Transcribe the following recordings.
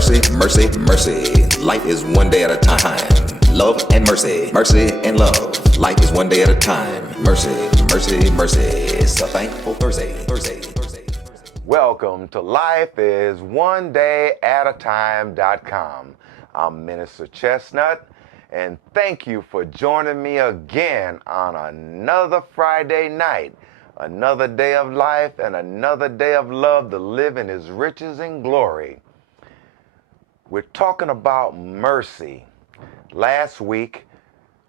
Mercy, mercy, mercy. Life is one day at a time. Love and mercy, mercy and love. Life is one day at a time. Mercy, mercy, mercy. It's a thankful Thursday. Welcome to Life is One Day at a Time.com. I'm Minister Chestnut, and thank you for joining me again on another Friday night. Another day of life and another day of love to live in His riches and glory. We're talking about mercy. Last week,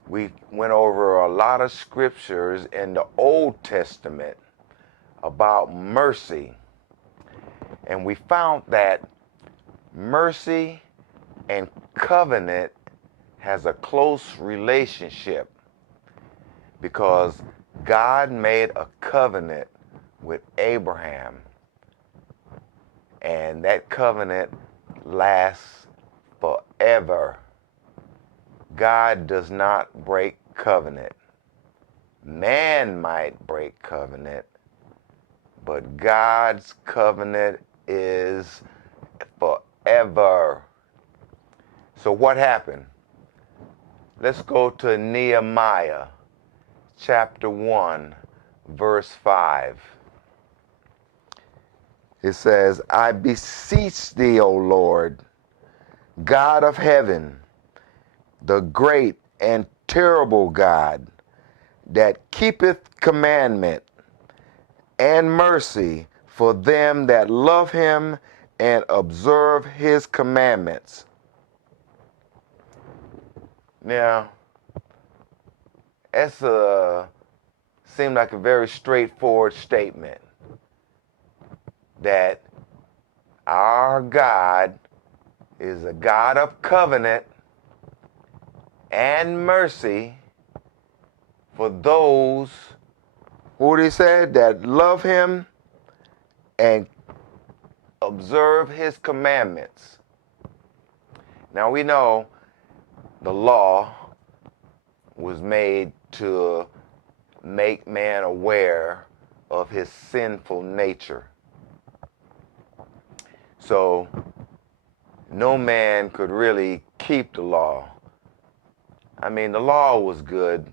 we went over a lot of scriptures in the Old Testament about mercy. And we found that mercy and covenant has a close relationship because God made a covenant with Abraham, and that covenant lasts forever. God does not break covenant. Man might break covenant, but God's covenant is forever. So what happened? Let's go to Nehemiah chapter 1, verse 5. It says, I beseech thee, O Lord, God of heaven, the great and terrible God, that keepeth commandment and mercy for them that love him and observe his commandments. Now, that's seemed like a very straightforward statement that our God is a God of covenant and mercy for those who he said that love him and observe his commandments. Now we know the law was made to make man aware of his sinful nature. So no man could really keep the law. I mean, the law was good,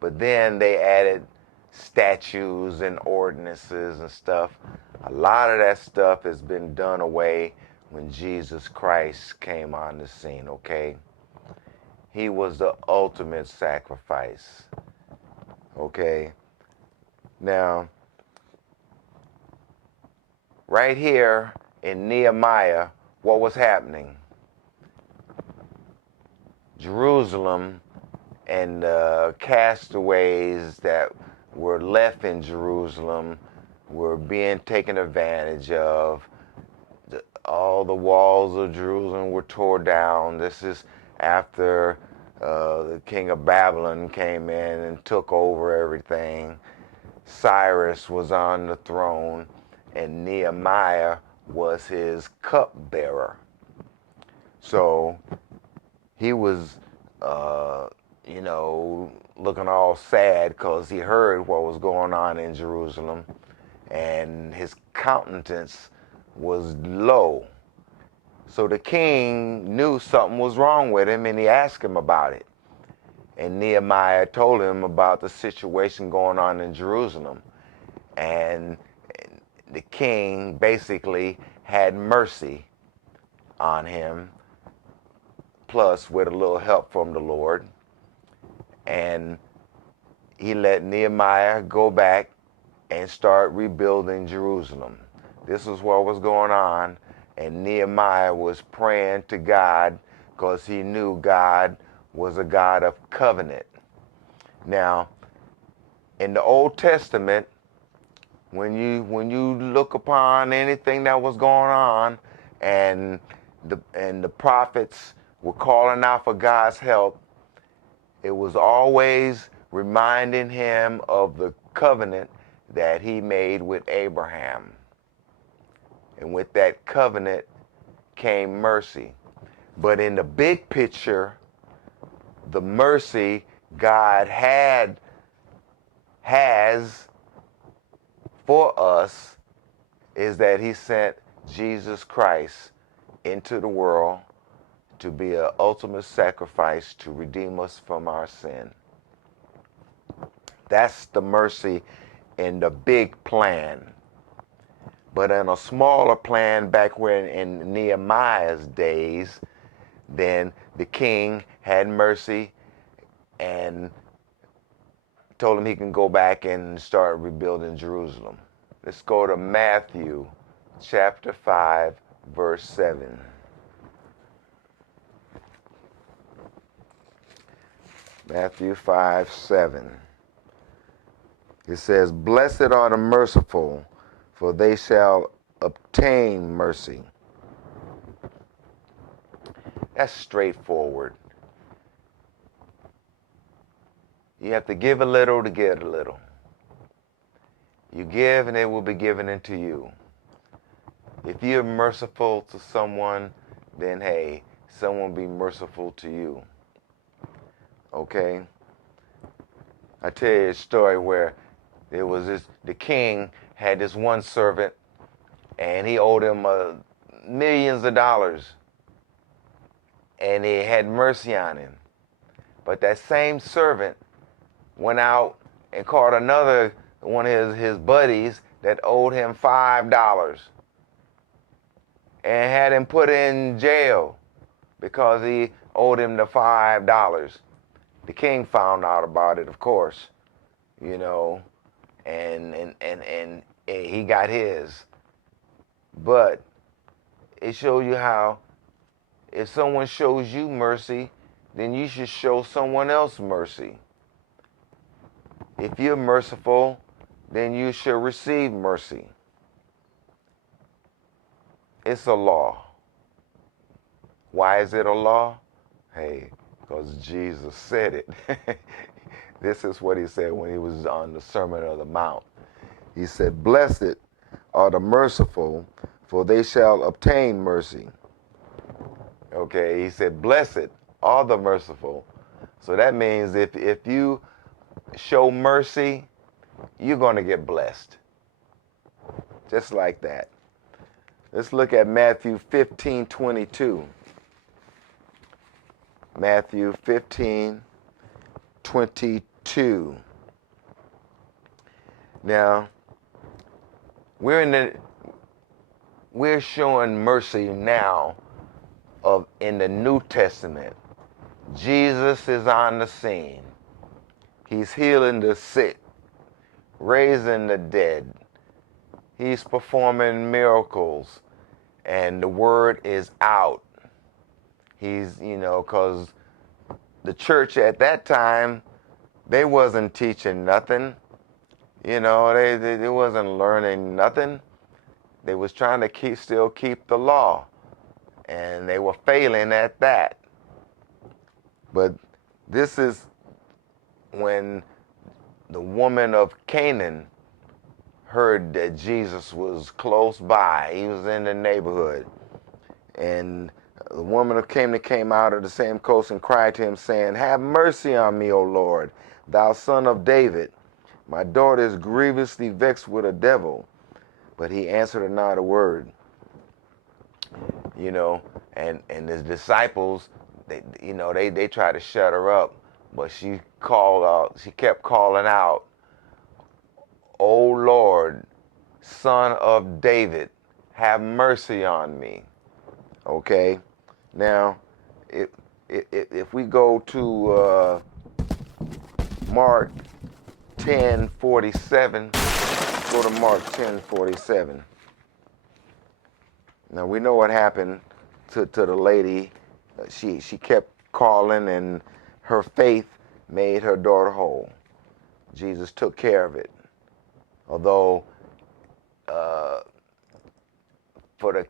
but then they added statutes and ordinances and stuff. A lot of that stuff has been done away when Jesus Christ came on the scene, okay? He was the ultimate sacrifice, okay? Now, right here in Nehemiah, what was happening? Jerusalem and the castaways that were left in Jerusalem were being taken advantage of. All the walls of Jerusalem were torn down. This is after the king of Babylon came in and took over everything. Cyrus was on the throne, and Nehemiah was his cupbearer. So he was, looking all sad because he heard what was going on in Jerusalem, and his countenance was low. So the king knew something was wrong with him, and he asked him about it. And Nehemiah told him about the situation going on in Jerusalem. And the king basically had mercy on him, plus with a little help from the Lord. And he let Nehemiah go back and start rebuilding Jerusalem. This is what was going on, and Nehemiah was praying to God because he knew God was a God of covenant. Now, in the Old Testament, when you look upon anything that was going on, and the prophets were calling out for God's help, it was always reminding him of the covenant that he made with Abraham. And with that covenant came mercy. But in the big picture, the mercy God has for us is that he sent Jesus Christ into the world to be an ultimate sacrifice to redeem us from our sin. That's the mercy in the big plan. But in a smaller plan back when in Nehemiah's days, then the king had mercy and told him he can go back and start rebuilding Jerusalem. Let's go to Matthew chapter 5, verse 7. Matthew 5, 7. It says, "Blessed are the merciful, for they shall obtain mercy." That's straightforward. You have to give a little to get a little. You give and it will be given into you. If you're merciful to someone, then hey, someone be merciful to you. Okay? I tell you a story where there was the king had this one servant and he owed him millions of dollars. And he had mercy on him. But that same servant went out and caught another one of his buddies that owed him $5 and had him put in jail because he owed him the $5. The king found out about it, of course, you know, and he got his. But it shows you how if someone shows you mercy, then you should show someone else mercy. If you're merciful, then you should receive mercy. It's a law. Why is it a law? Hey, because Jesus said it. This is what he said when he was on the Sermon on the Mount. He said, "Blessed are the merciful, for they shall obtain mercy." Okay, he said, "Blessed are the merciful." So that means if you show mercy, you're going to get blessed. Just like that. Let's look at Matthew 15:22. Matthew 15:22. Now, we're showing mercy now in the New Testament. Jesus is on the scene. He's healing the sick, raising the dead. He's performing miracles, and the word is out. He's, because the church at that time, they wasn't teaching nothing. They wasn't learning nothing. They was trying to still keep the law, and they were failing at that. But this is when the woman of Canaan heard that Jesus was close by. He was in the neighborhood. And the woman of Canaan came out of the same coast and cried to him, saying, "Have mercy on me, O Lord, thou son of David. My daughter is grievously vexed with a devil." But he answered her not a word. And his disciples, they tried to shut her up, but she kept calling out, "O Lord, Son of David, have mercy on me." Okay, now if we go to Mark 10:47, go to Mark 10:47. Now we know what happened to the lady. She kept calling, and her faith made her daughter whole. Jesus took care of it. Although for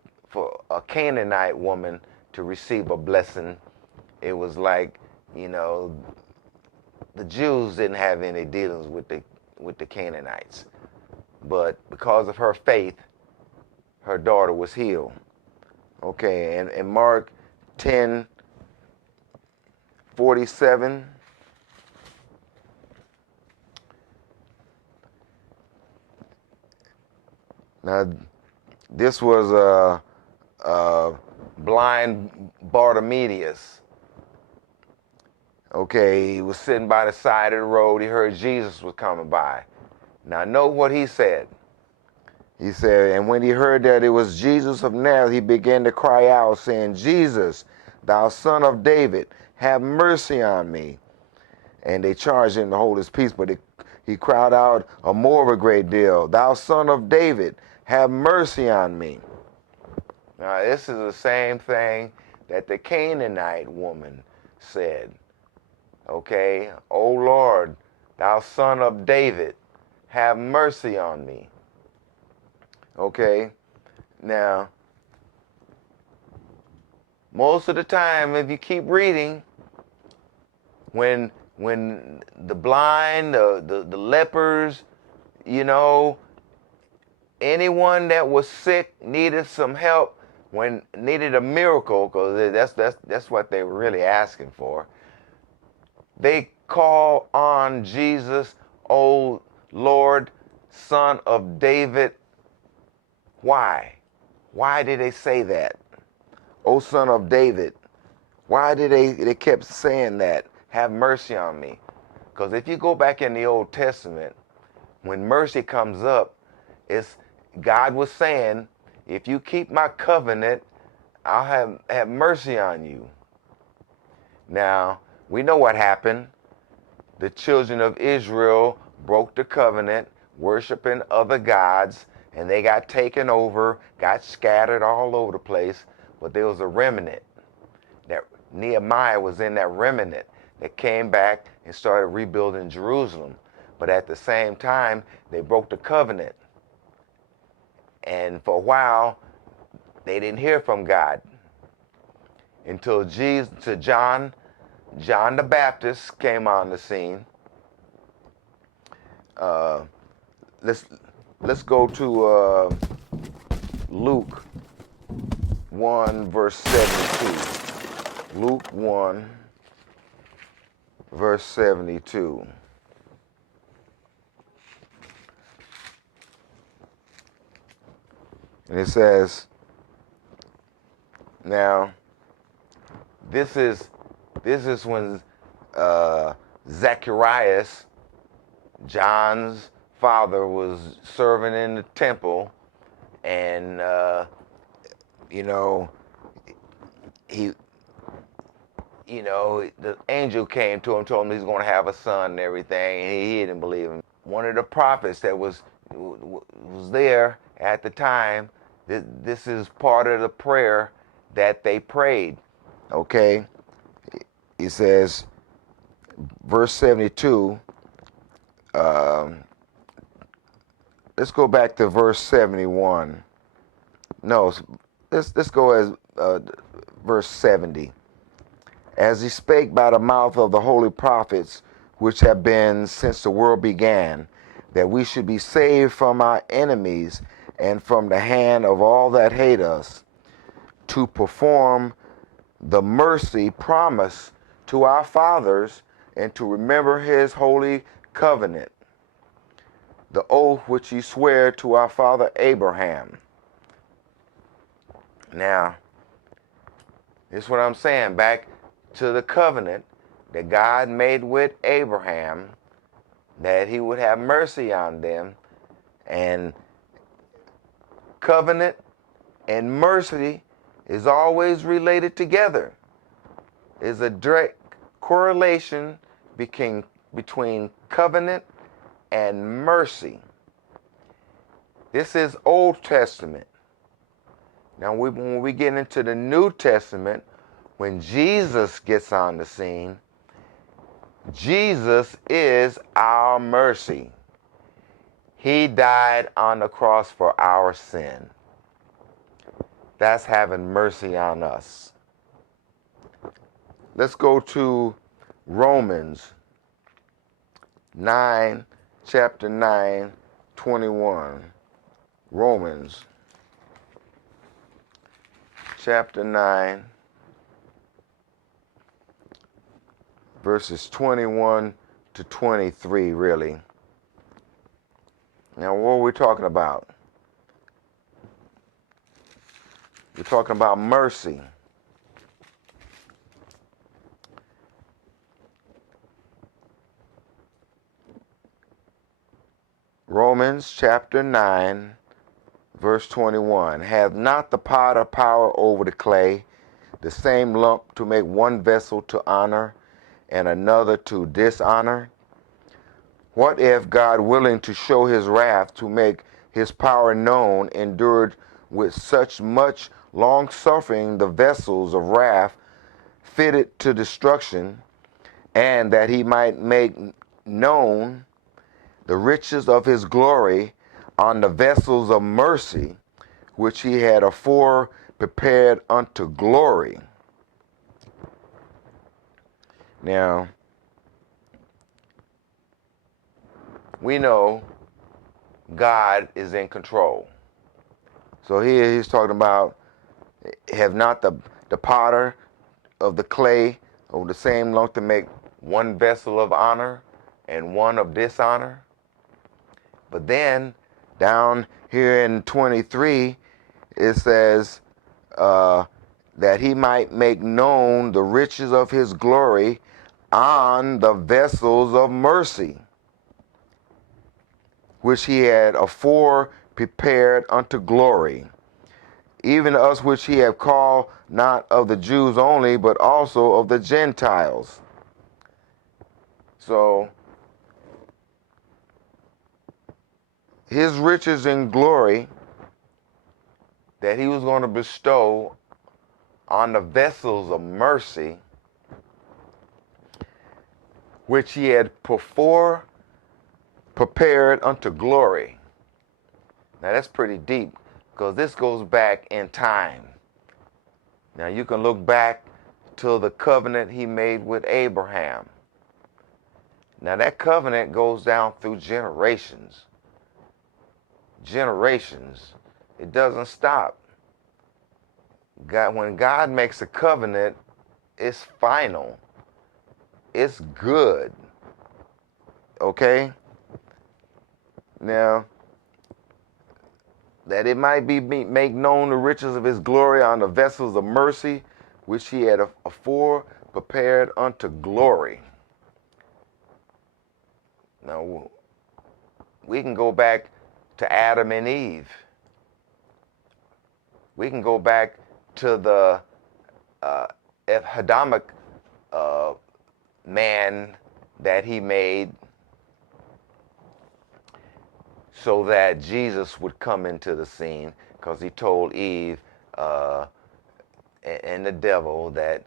a Canaanite woman to receive a blessing, it was like, the Jews didn't have any dealings with the Canaanites. But because of her faith, her daughter was healed. Okay, and in Mark 10:47, now this was blind Bartimaeus. Okay, he was sitting by the side of the road. He heard Jesus was coming by. Now, know what he said. He said, and when he heard that it was Jesus of Nazareth, he began to cry out, saying, Jesus, thou son of David, have mercy on me. And they charged him to hold his peace, but he cried out more of a great deal, thou son of David, have mercy on me. Now, this is the same thing that the Canaanite woman said. Okay, O Lord, thou son of David, have mercy on me. Okay, now, most of the time, if you keep reading, when the blind, the lepers, you know, anyone that was sick needed some help, when needed a miracle, because that's what they were really asking for. They call on Jesus, O Lord, Son of David. Why? Why did they say that? O Son of David. Why did they kept saying that? Have mercy on me. Because if you go back in the Old Testament, when mercy comes up, it's God was saying, if you keep my covenant, I'll have mercy on you. Now, we know what happened. The children of Israel broke the covenant, worshiping other gods, and they got taken over, got scattered all over the place, but there was a remnant. That Nehemiah was in that remnant that came back and started rebuilding Jerusalem. But at the same time, they broke the covenant. And for a while, they didn't hear from God until John the Baptist came on the scene. Let's go to Luke 1 verse 72. Luke 1 verse 72. And it says, now, this is when Zacharias, John's father, was serving in the temple, and the angel came to him, told him he's going to have a son and everything, and he didn't believe him. One of the prophets that was there at the time, this is part of the prayer that they prayed. Okay, he says, verse 72. Let's go back to verse 71. No, let's go as verse 70. As he spake by the mouth of the holy prophets, which have been since the world began, that we should be saved from our enemies and from the hand of all that hate us, to perform the mercy promised to our fathers, and to remember his holy covenant, the oath which he sware to our father Abraham. Now, this is what I'm saying, back to the covenant that God made with Abraham, that he would have mercy on them. And covenant and mercy is always related together. There's a direct correlation between covenant and mercy. This is Old Testament. Now, when we get into the New Testament, when Jesus gets on the scene, Jesus is our mercy. He died on the cross for our sin. That's having mercy on us. Let's go to Romans 9, chapter 9, 21. Romans chapter 9, verses 21 to 23, really. Now, what are we talking about? We're talking about mercy. Romans chapter 9, verse 21. Hath not the potter power over the clay, the same lump to make one vessel to honor and another to dishonor? What if God, willing to show his wrath, to make his power known, endured with such much long suffering the vessels of wrath fitted to destruction, and that he might make known the riches of his glory on the vessels of mercy, which he had afore prepared unto glory? Now, we know God is in control. So here he's talking about, have not the potter of the clay of the same lump to make one vessel of honor and one of dishonor? But then down here in 23, it says that he might make known the riches of his glory on the vessels of mercy, which he had afore prepared unto glory, even us which he hath called, not of the Jews only, but also of the Gentiles. So his riches and glory that he was going to bestow on the vessels of mercy, which he had before prepared unto glory. Now that's pretty deep, because this goes back in time. Now you can look back to the covenant he made with Abraham. Now that covenant goes down through generations. Generations. It doesn't stop. When God makes a covenant, it's final. It's good. Okay? Now, that it might be make known the riches of his glory on the vessels of mercy, which he had afore prepared unto glory. Now, we can go back to Adam and Eve. We can go back to the Adamic man that he made so that Jesus would come into the scene, because he told Eve and the devil that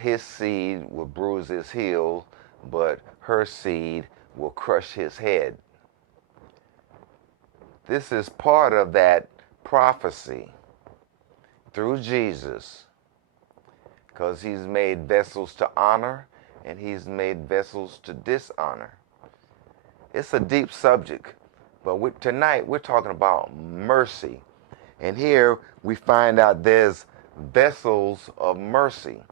his seed will bruise his heel, but her seed will crush his head. This is part of that prophecy through Jesus, because he's made vessels to honor and he's made vessels to dishonor. It's a deep subject, but tonight we're talking about mercy. And here we find out there's vessels of mercy.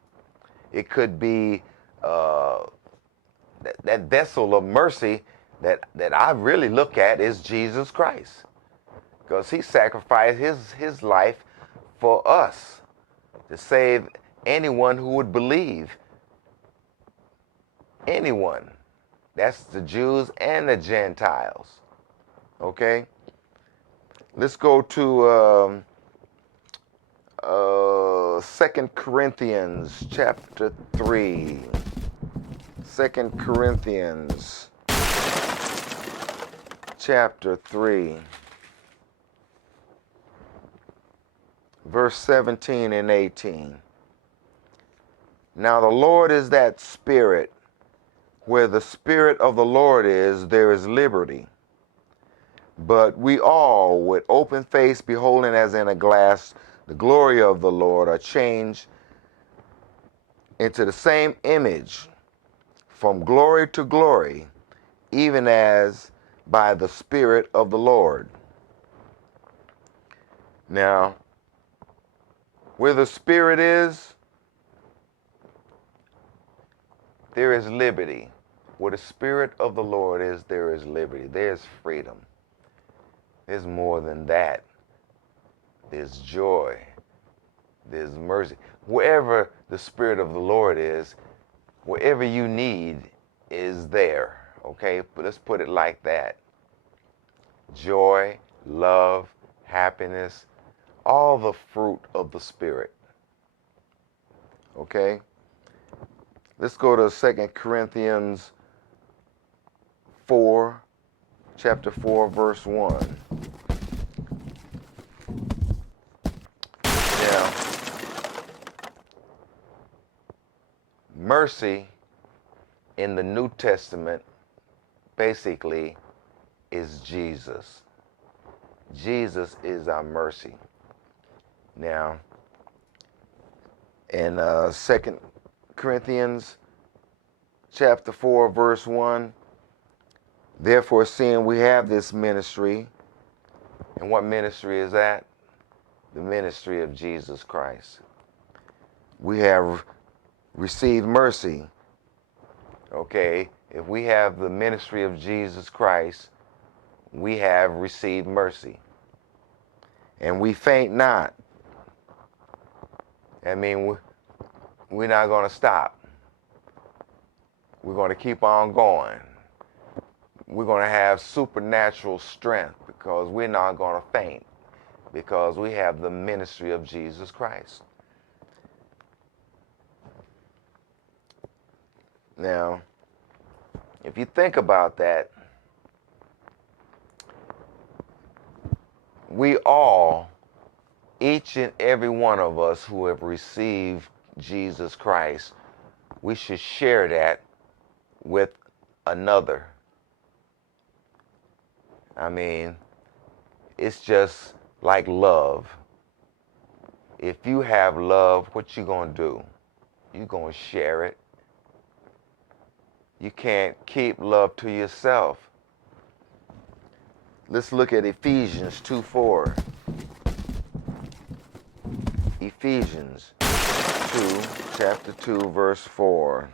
It could be that vessel of mercy that I really look at is Jesus Christ, because he sacrificed his life for us to save anyone who would believe. Anyone. That's the Jews and the Gentiles. Okay? Let's go to 2 Corinthians chapter 3. 2 Corinthians chapter 3. Verse 17 and 18. Now the Lord is that Spirit. Where the Spirit of the Lord is, there is liberty. But we all, with open face, beholding as in a glass the glory of the Lord, are changed into the same image from glory to glory, even as by the Spirit of the Lord. Now, where the Spirit is, there is liberty. Where the Spirit of the Lord is, there is liberty. There's freedom. There's more than that. There's joy. there's mercy. Wherever the Spirit of the Lord is, wherever you need is there. Okay, but let's put it like that. Joy, love, happiness, all the fruit of the Spirit. Okay, let's go to 2 Corinthians 4, chapter 4, verse 1. Now, mercy in the New Testament basically is Jesus. Jesus is our mercy. Now, in 2 Corinthians chapter 4, verse 1, therefore, seeing we have this ministry, and what ministry is that? The ministry of Jesus Christ. We have received mercy. Okay, if we have the ministry of Jesus Christ, we have received mercy. And we faint not. I mean, we're not going to stop. We're going to keep on going. We're going to have supernatural strength because we're not going to faint, because we have the ministry of Jesus Christ. Now, if you think about that, we all, each and every one of us who have received Jesus Christ, we should share that with another. I mean, it's just like love. If you have love, what you gonna do? You're gonna share it. You can't keep love to yourself. Let's look at Ephesians 2:4. Ephesians 2, chapter 2, verse 4.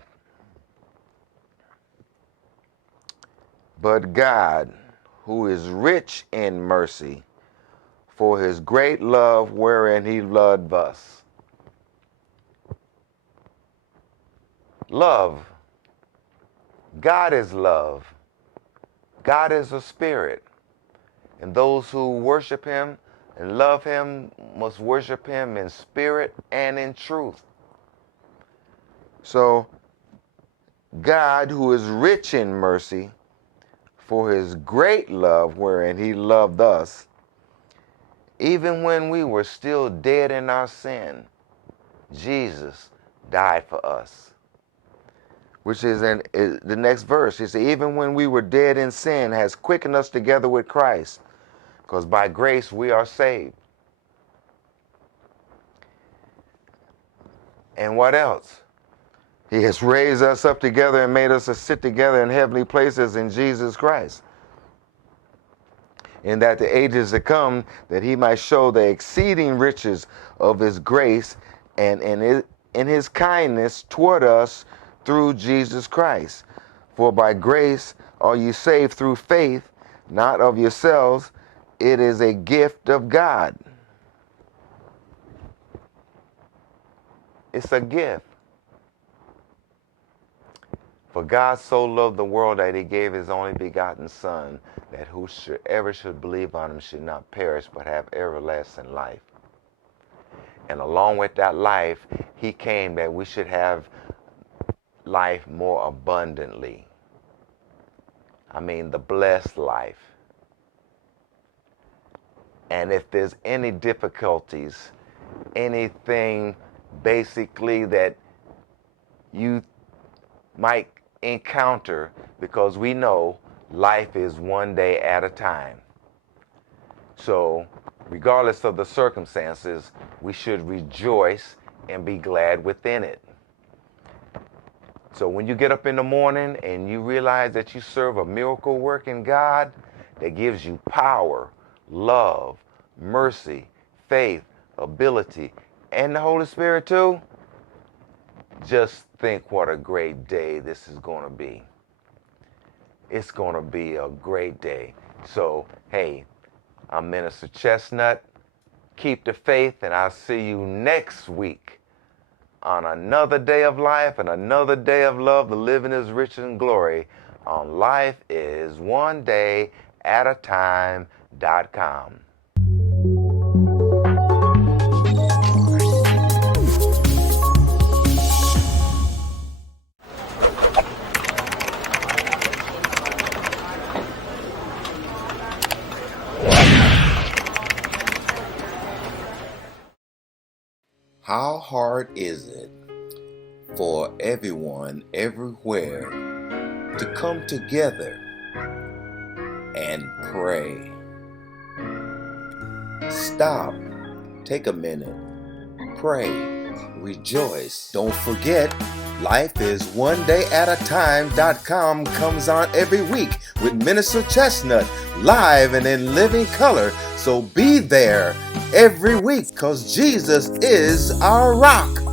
But God, who is rich in mercy, for his great love wherein he loved us. Love. God is love. God is a spirit. And those who worship him and love him must worship him in spirit and in truth. So, God, who is rich in mercy, for his great love wherein he loved us, even when we were still dead in our sin, Jesus died for us. Which is in the next verse. He said, even when we were dead in sin, has quickened us together with Christ, because by grace we are saved. And what else? He has raised us up together and made us to sit together in heavenly places in Jesus Christ, in that the ages to come, that he might show the exceeding riches of his grace and in his kindness toward us through Jesus Christ. For by grace are you saved through faith, not of yourselves. It is a gift of God. It's a gift. For God so loved the world that he gave his only begotten Son, that whosoever should believe on him should not perish but have everlasting life. And along with that life, he came that we should have life more abundantly. I mean, the blessed life. And if there's any difficulties, anything basically that you might encounter, because we know life is one day at a time. So, regardless of the circumstances, we should rejoice and be glad within it. So when you get up in the morning and you realize that you serve a miracle working God that gives you power, love, mercy, faith, ability, and the Holy Spirit too, just think what a great day this is going to be. It's going to be a great day. So, hey, I'm Minister Chestnut. Keep the faith, and I'll see you next week on another day of life and another day of love. The living is rich in glory on Life is One Day at a Time.com. How hard is it for everyone everywhere to come together and pray? Stop, take a minute, pray, rejoice. Don't forget, Life is One Day at a Time.com comes on every week with Minister Chestnut live and in living color. So be there every week, because Jesus is our rock.